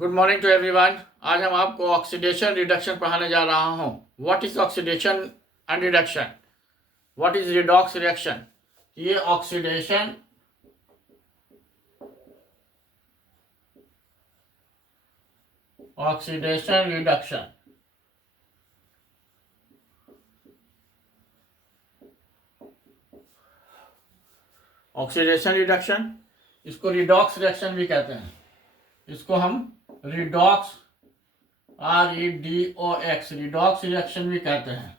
Good morning to everyone. आज हम आपको ऑक्सीडेशन रिडक्शन पढ़ाने जा रहा हूँ। What is oxidation and reduction, what is redox reaction. ये ऑक्सीडेशन रिडक्शन, ऑक्सीडेशन रिडक्शन, इसको रिडॉक्स रिएक्शन भी कहते हैं। इसको हम रिडॉक्स REDOX रिडॉक्स रिएक्शन भी कहते हैं।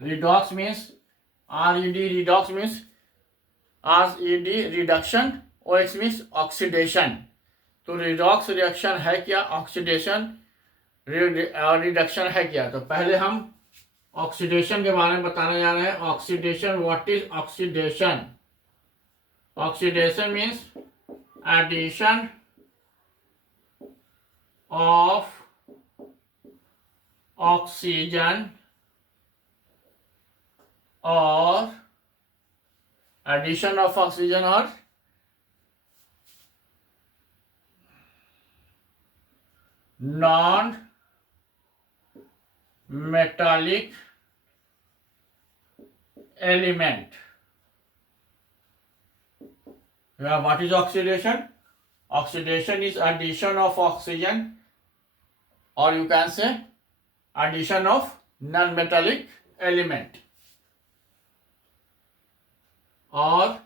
Redox means redox means RED reduction, OX means oxidation. तो रिडॉक्स रिएक्शन है क्या, ऑक्सीडेशन रिडक्शन है क्या। तो पहले हम ऑक्सीडेशन के बारे में बताने जा रहे हैं। Oxidation, what is oxidation. Oxidation means addition of oxygen or addition of oxygen or non-metallic element. What is oxidation? Oxidation is addition of oxygen, or you can say addition of non-metallic element, or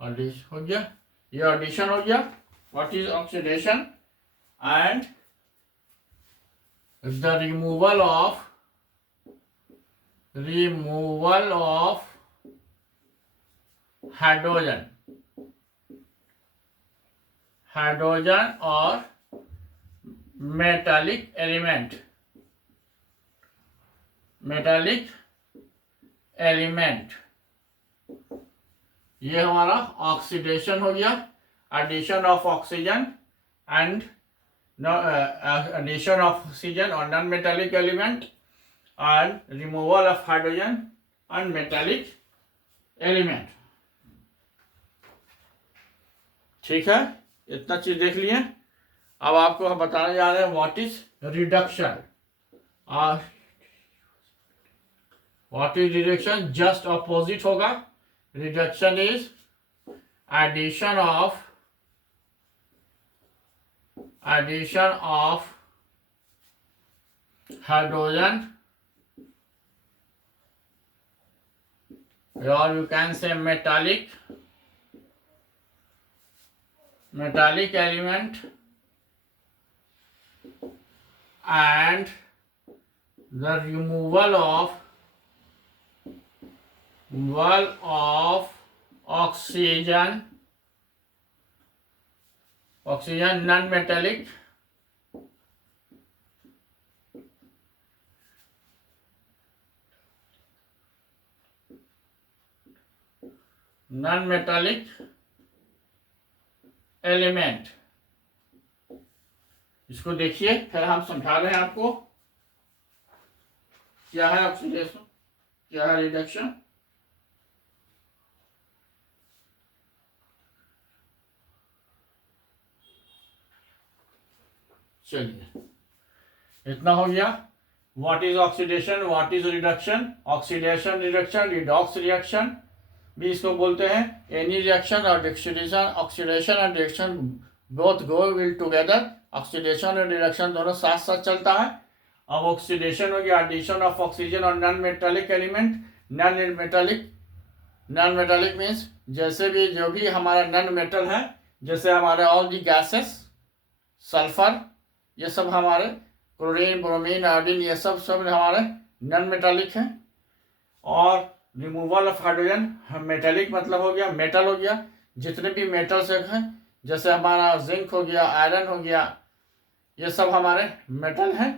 addition हो गया, ये addition हो गया। What is oxidation? And the removal of hydrogen or metallic element, ये हमारा oxidation हो गया। Addition of oxygen and addition of oxygen or non-metallic element and removal of hydrogen and metallic element। ठीक है, इतना चीज देख लिए। अब आपको हम बताने जा रहे हैं what is reduction. What is reduction, just opposite होगा। Reduction is addition of hydrogen, or you can say metallic element and the removal of oxygen non-metallic element. इसको देखिए, फिर हम समझा रहे हैं आपको क्या है ऑक्सीडेशन, क्या है रिडक्शन। चलिए, इतना हो गया। What is oxidation, what is reduction. Oxidation reduction, redox reaction भी इसको बोलते हैं। एनी रिएक्शन और oxidation and reaction both go will together. Oxidation और रिडक्शन दोनों साथ साथ चलता है। अब ऑक्सीडेशन हो गया एडिशन ऑफ ऑक्सीजन और non metallic element. Non metallic means जैसे भी जो भी हमारा नॉन मेटल है, जैसे हमारे ऑल दी गैसेस, सल्फर, ये सब हमारे क्लोरीन, ब्रोमीन, आयोडीन, ये सब हमारे नॉन मेटालिक हैं। और रिमूवल ऑफ हाइड्रोजन, मेटालिक मतलब हो गया मेटल हो गया। जितने भी मेटल्स हैं, जैसे हमारा जिंक हो गया, आयरन हो गया, ये सब हमारे मेटल हैं।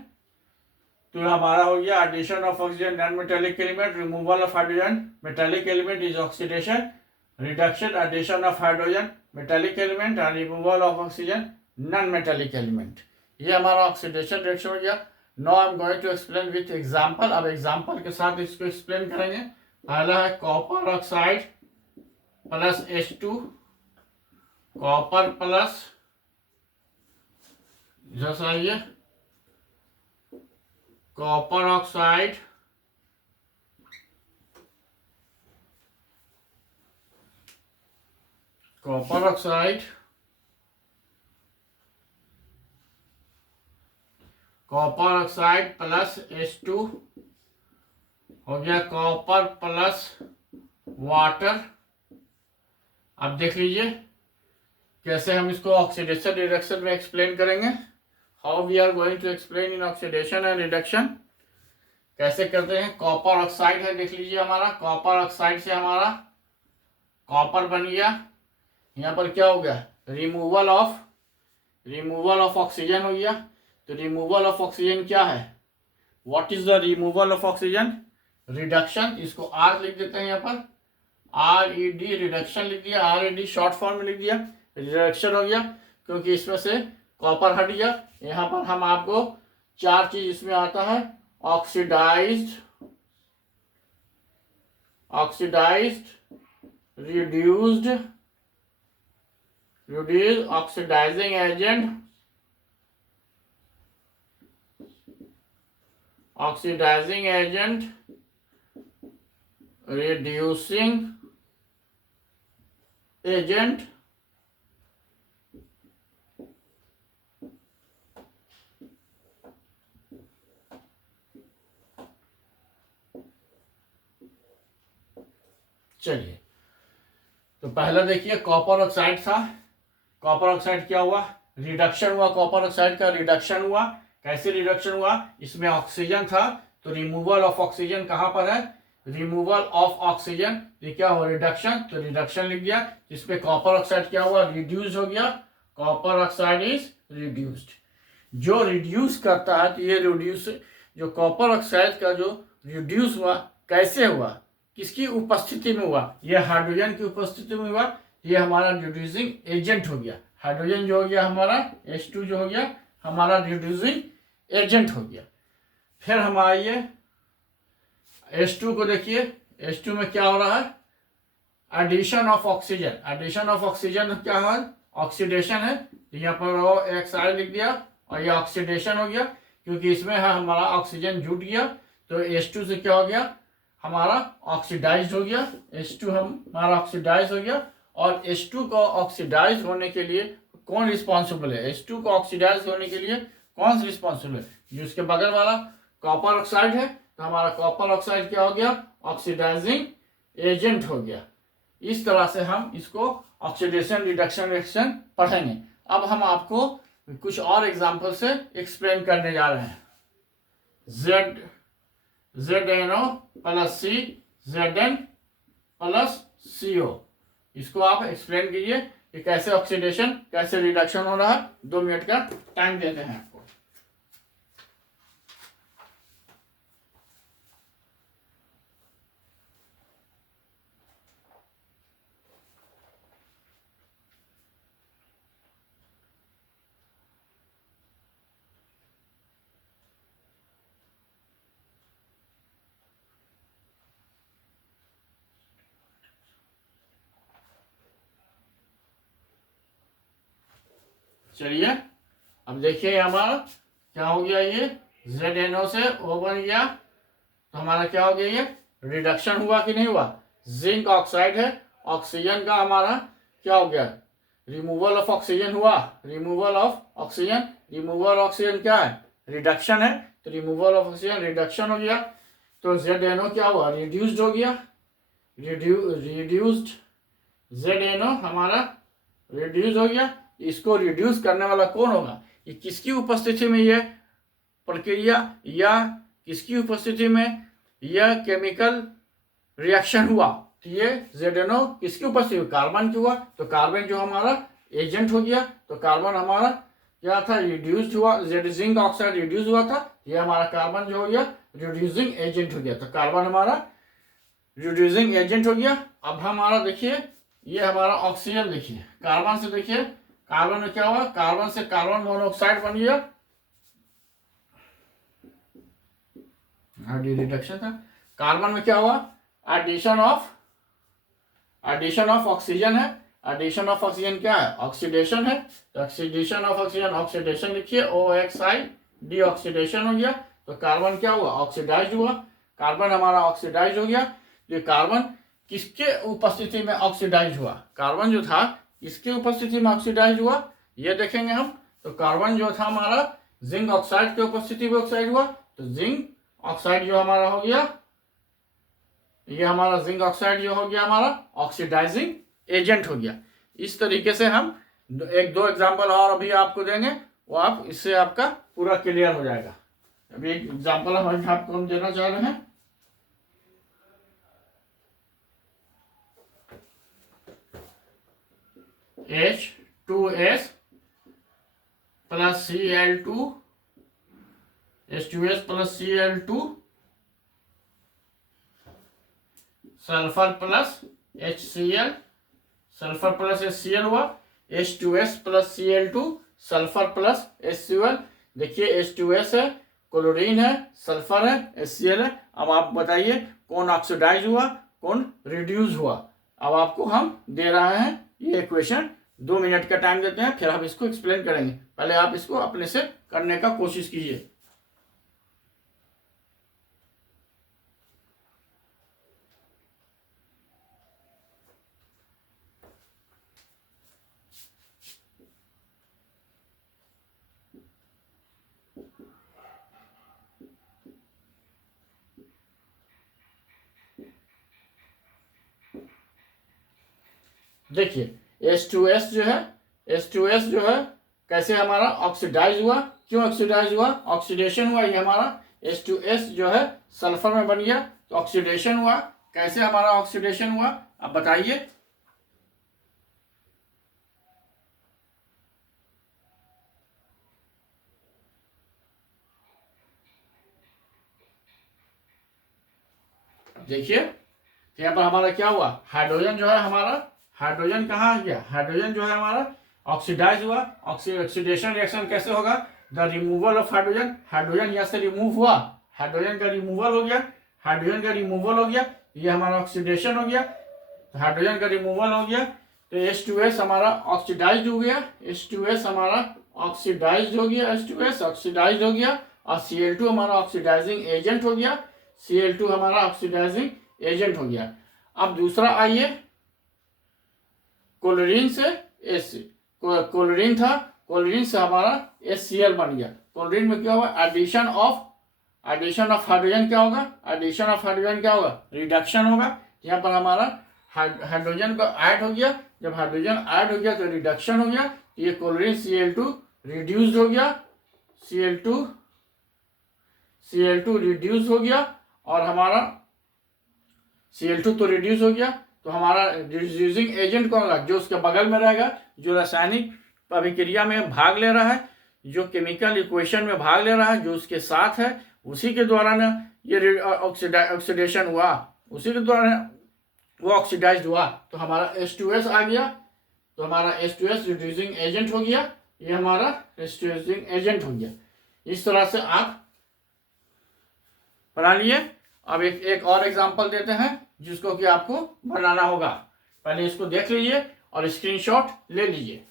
तो हमारा हो गया addition of oxygen non metallic element, removal of hydrogen metallic element is oxidation. Reduction, addition of hydrogen metallic element and removal of oxygen non metallic element, ये हमारा ऑक्सीडेशन रिएक्शन हो गया। Now I am going to explain with example. अब example के साथ इसको explain करेंगे। पहला है copper oxide plus H2, copper plus, जैसा ये कॉपर ऑक्साइड प्लस H2 हो गया, कॉपर प्लस वाटर। अब देख लीजिए कैसे हम इसको ऑक्सीडेशन रिडक्शन में एक्सप्लेन करेंगे। How we are going to explain in oxidation and reduction, कैसे करते हैं। कॉपर ऑक्साइड है, देख लीजिए हमारा कॉपर ऑक्साइड से हमारा कॉपर बन गया। यहाँ पर क्या हो गया, रिमूवल ऑफ ऑक्सीजन हो गया। तो रिमूवल ऑफ ऑक्सीजन क्या है, what is the removal of oxygen, reduction. इसको R लिख देते हैं यहाँ पर, RED, रिडक्शन लिख दिया, RED शॉर्ट फॉर्म में लिख दिया, रिडक्शन हो गया क्योंकि इसमें से कॉपर हट गया। यहाँ पर हम आपको 4 चीज इसमें आता है, oxidized, reduced, oxidizing agent, reducing agent, चलिए तो पहला देखिए कॉपर ऑक्साइड था। कॉपर ऑक्साइड क्या हुआ, रिडक्शन हुआ, कॉपर ऑक्साइड का रिडक्शन हुआ। कैसे रिडक्शन हुआ, इसमें ऑक्सीजन था तो रिमूवल ऑफ ऑक्सीजन कहां पर है, रिमूवल ऑफ ऑक्सीजन, ये क्या हुआ, रिडक्शन, तो रिडक्शन लिख दिया। जिसपे कॉपर ऑक्साइड क्या हुआ, रिड्यूस हो गया, कॉपर ऑक्साइड इज रिड्यूस्ड। जो रिड्यूस करता है तो ये रिड्यूस, जो कॉपर ऑक्साइड का जो रिड्यूस हुआ कैसे हुआ, किसकी उपस्थिति में हुआ, ये हाइड्रोजन की उपस्थिति में हुआ। ये हमारा रिड्यूसिंग एजेंट हो गया। हाइड्रोजन जो हो गया हमारा H2 जो हो गया हमारा रिड्यूसिंग एजेंट हो गया। फिर हम आइए H2 को देखिए, H2 में क्या हो रहा है, addition of oxygen. Addition of oxygen क्या है, ऑक्सीडेशन है। यहाँ पर OXI लिख दिया और ये ऑक्सीडेशन हो गया क्योंकि इसमें है हमारा ऑक्सीजन जुट गया। तो H2 से क्या हो गया, हमारा ऑक्सीडाइज हो गया, H2 हमारा ऑक्सीडाइज हो गया। और H2 को ऑक्सीडाइज होने के लिए कौन रिस्पॉन्सिबल है, H2 को ऑक्सीडाइज होने के लिए कौन सा रिस्पॉन्सिबल है, जो उसके बगल वाला कॉपर ऑक्साइड है। तो हमारा कॉपर ऑक्साइड क्या हो गया, ऑक्सीडाइजिंग एजेंट हो गया। इस तरह से हम इसको ऑक्सीडेशन रिडक्शन रिएक्शन पढ़ेंगे। अब हम आपको कुछ और एग्जांपल से एक्सप्लेन करने जा रहे हैं। ZNO plus C, Zn plus CO, इसको आप एक्सप्लेन कीजिए कि कैसे ऑक्सीडेशन कैसे रिडक्शन हो रहा है। 2 मिनट का टाइम देते हैं आपको। चलिए अब देखिए हमारा क्या हो गया, ये ZNO से O बन गया। तो हमारा क्या हो गया, ये रिडक्शन हुआ कि नहीं हुआ, जिंक ऑक्साइड है, ऑक्सीजन का हमारा क्या हो गया, रिमूवल ऑफ ऑक्सीजन हुआ, रिमूवल ऑफ ऑक्सीजन क्या है, रिडक्शन है। तो रिमूवल ऑफ ऑक्सीजन रिडक्शन हो गया। तो ZNO क्या हुआ, रिड्यूस्ड हो गया, रिड्यूस्ड ZNO हमारा रिड्यूस हो गया। इसको रिड्यूस करने वाला कौन होगा, ये किसकी उपस्थिति में ये प्रक्रिया या किसकी उपस्थिति में यह केमिकल रिएक्शन हुआ। तो ये ZNO किसकी उपस्थिति में, कार्बन की हुआ। तो कार्बन जो हमारा एजेंट हो गया। तो कार्बन हमारा क्या था, रिड्यूस्ड हुआ, जिंक ऑक्साइड रिड्यूस हुआ था, ये हमारा कार्बन जो हो गया रिड्यूसिंग एजेंट हो गया। तो कार्बन हमारा रिड्यूसिंग एजेंट हो गया। अब हमारा देखिए ये हमारा ऑक्सीजन, देखिए कार्बन से, देखिए कार्बन में क्या हुआ, कार्बन से कार्बन मोनोऑक्साइड बन गया। रिडक्शन था। कार्बन में क्या हुआ, एडिशन ऑफ ऑक्सीजन है। एडिशन ऑफ ऑक्सीजन क्या है, ऑक्सीडेशन है। तो ऑक्सीडेशन ऑफ ऑक्सीजन, ऑक्सीडेशन लिखिए, OXI डी ऑक्सीडेशन हो गया। तो कार्बन क्या हुआ, ऑक्सीडाइज हुआ। कार्बन हमारा ऑक्सीडाइज हो गया। ये कार्बन किसके उपस्थिति में ऑक्सीडाइज हुआ, कार्बन जो था किसके उपस्थिति में ऑक्सीडाइज हुआ, ये देखेंगे हम। तो कार्बन जो था हमारा जिंक ऑक्साइड के उपस्थिति में ऑक्साइड हुआ। तो जिंक ऑक्साइड जो हमारा हो गया, ये हमारा जिंक ऑक्साइड जो हो गया हमारा ऑक्सीडाइजिंग एजेंट हो गया। इस तरीके से हम एक दो एग्जांपल और अभी आपको देंगे, वो आप इससे आपका पूरा क्लियर हो जाएगा। अभी एक एग्जांपल हम देना चाह रहे हैं। H2S plus Cl2, H2S plus Cl2, sulphur plus HCl, sulphur plus HCl हुआ। H2S plus Cl2, sulphur plus HCl। देखिए H2S है, क्लोरीन है, सल्फर है, HCl है। अब आप बताइए कौन ऑक्सीडाइज हुआ, कौन रिड्यूस हुआ। अब आपको हम दे रहे हैं ये इक्वेशन, 2 मिनट का टाइम देते हैं, फिर हम इसको एक्सप्लेन करेंगे। पहले आप इसको अपने से करने का कोशिश कीजिए। देखिए H2S जो है कैसे हमारा ऑक्सीडाइज हुआ, क्यों ऑक्सीडाइज हुआ, ऑक्सीडेशन हुआ। ये हमारा H2S जो है सल्फर में बन गया, तो ऑक्सीडेशन हुआ। कैसे हमारा ऑक्सीडेशन हुआ, अब बताइए। देखिए यहाँ पर हमारा क्या हुआ, हाइड्रोजन जो है हमारा, हाइड्रोजन कहाँ आ गया, हाइड्रोजन जो है हमारा ऑक्सीडाइज हुआ। ऑक्सीडेशन रिएक्शन कैसे होगा, the removal of hydrogen, hydrogen यहाँ से रिमूव हुआ, हाइड्रोजन का रिमूवल हो गया, हाइड्रोजन का रिमूवल हो गया, ये हमारा ऑक्सीडेशन हो गया। तो हाइड्रोजन का रिमूवल हो गया, तो H2S हमारा ऑक्सीडाइज हो गया, H2S हमारा ऑक्सीडाइज हो गया, H2S ऑक्सीडाइज हो गया। और Cl2 हमारा ऑक्सीडाइजिंग एजेंट हो गया, Cl2 हमारा ऑक्सीडाइजिंग एजेंट हो गया। अब दूसरा आइए, क्लोरीन से क्लोरीन था, क्लोरीन से हमारा HCl बन गया। क्लोरीन में क्या हुआ, एडिशन ऑफ हाइड्रोजन क्या होगा, एडिशन ऑफ हाइड्रोजन क्या होगा, रिडक्शन होगा। यहाँ पर हमारा हाइड्रोजन का ऐड हो गया, जब हाइड्रोजन ऐड हो गया तो रिडक्शन हो गया। ये क्लोरीन Cl2 रिड्यूस्ड हो गया, Cl2 रिड्यूस हो गया। और हमारा Cl2 तो रिड्यूस हो गया, तो हमारा रिड्यूसिंग एजेंट कौन होगा, जो उसके बगल में रहेगा, जो रासायनिक अभिक्रिया में भाग ले रहा है, जो केमिकल इक्वेशन में भाग ले रहा है, जो उसके साथ है, उसी के द्वारा ना ये ऑक्सीडेशन हुआ, उसी के द्वारा वो ऑक्सीडाइज हुआ। तो हमारा H2S आ गया, तो हमारा H2S रिड्यूसिंग एजेंट हो गया, ये हमारा रिड्यूसिंग एजेंट हो गया। इस तरह से आप बना लिए। अब एक और एग्जांपल देते हैं जिसको कि आपको बनाना होगा। पहले इसको देख लीजिए और स्क्रीनशॉट ले लीजिए।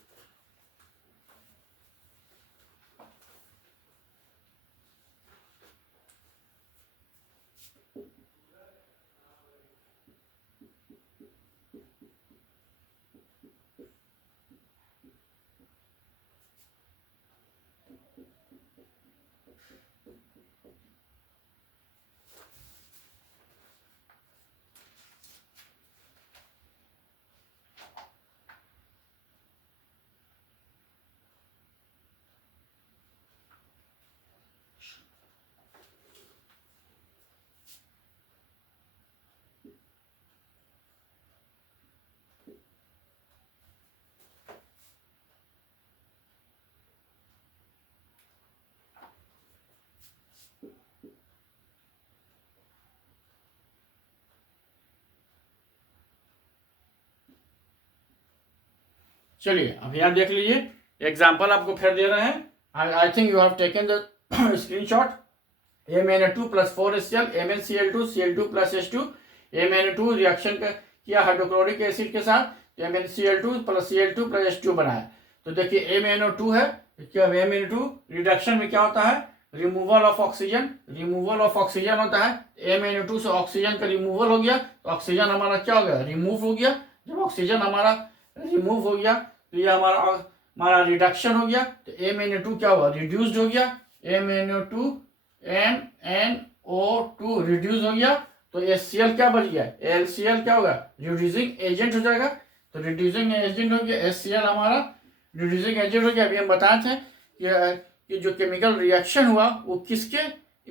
चलिए अब यहाँ देख लीजिए, एग्जाम्पल आपको फिर दे रहे हैं। I think you have taken the screenshot. MnO2 plus 4HCl, MnCl2, Cl2 plus H2, MnO2 reaction किया हाइड्रोक्लोरिक एसिड के साथ, MnCl2 plus Cl2 plus H2 बनाया। तो देखिए MnO2 है, क्या MnO2 रिडक्शन में क्या होता है, removal of oxygen, removal of oxygen होता है। MnO2 से ऑक्सीजन का रिमूवल हो गया तो ऑक्सीजन हमारा क्या हो गया, रिमूव हो गया। जब ऑक्सीजन हमारा रिमूव हो गया तो ये हमारा रिडक्शन हो गया। तो MnO2 क्या हुआ, रिड्यूस्ड हो गया। MnO2 MnO2 रिड्यूस हो गया तो HCl क्या बच गया, LCl क्या होगा, रिड्यूसिंग एजेंट हो जाएगा। तो रिड्यूसिंग एजेंट हो गया, HCl हमारा रिड्यूसिंग एजेंट हो गया। अभी हम बताए थे कि जो केमिकल रिएक्शन हुआ वो किसके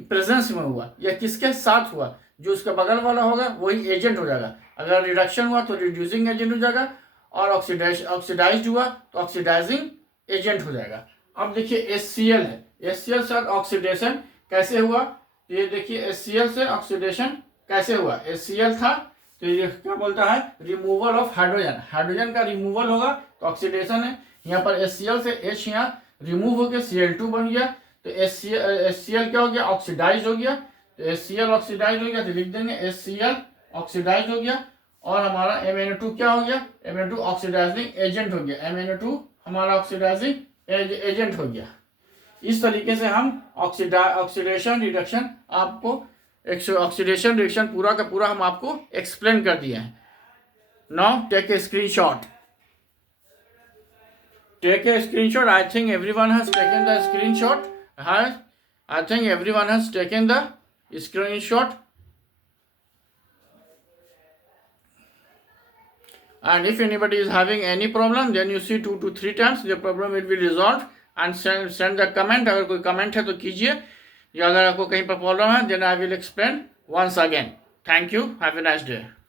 प्रेजेंस में हुआ या किसके साथ हुआ, जो उसका बगल वाला होगा वही एजेंट हो जाएगा। अगर रिडक्शन हुआ तो रिड्यूसिंग एजेंट हो जाएगा, और ऑक्सीडाइज हुआ तो ऑक्सीडाइजिंग एजेंट हो जाएगा। अब देखिए HCl है, HCl से ऑक्सीडेशन कैसे हुआ, तो ये देखिए HCl से ऑक्सीडेशन कैसे हुआ। HCl था तो ये क्या बोलता है, रिमूवल ऑफ हाइड्रोजन, हाइड्रोजन का रिमूवल होगा तो ऑक्सीडेशन है। यहाँ पर HCl से H यहाँ रिमूव होकर Cl2 बन गया तो HCl क्या हो गया, ऑक्सीडाइज हो गया। तो HCl ऑक्सीडाइज हो गया तो लिख देंगे HCl ऑक्सीडाइज हो गया। और हमारा MnO2 क्या हो गया, MnO2 ऑक्सीडाइजिंग एजेंट हो गया, MnO2 हमारा ऑक्सीडाइजिंग एजेंट हो गया। इस तरीके से हम ऑक्सीडेशन रिडक्शन आपको ऑक्सीडेशन रिएक्शन पूरा का पूरा हम आपको एक्सप्लेन कर दिए हैं। Now take a screenshot, take a screenshot. I think everyone has taken the screenshot. I think everyone has taken the screenshot. And if anybody is having any problem, then you see 2 to 3 times, the problem will be resolved. And send the comment. अगर कोई comment है तो कीजिए, या अगर आपको कहीं पर प्रॉब्लम है then I will explain once again. Thank you. Have a nice day.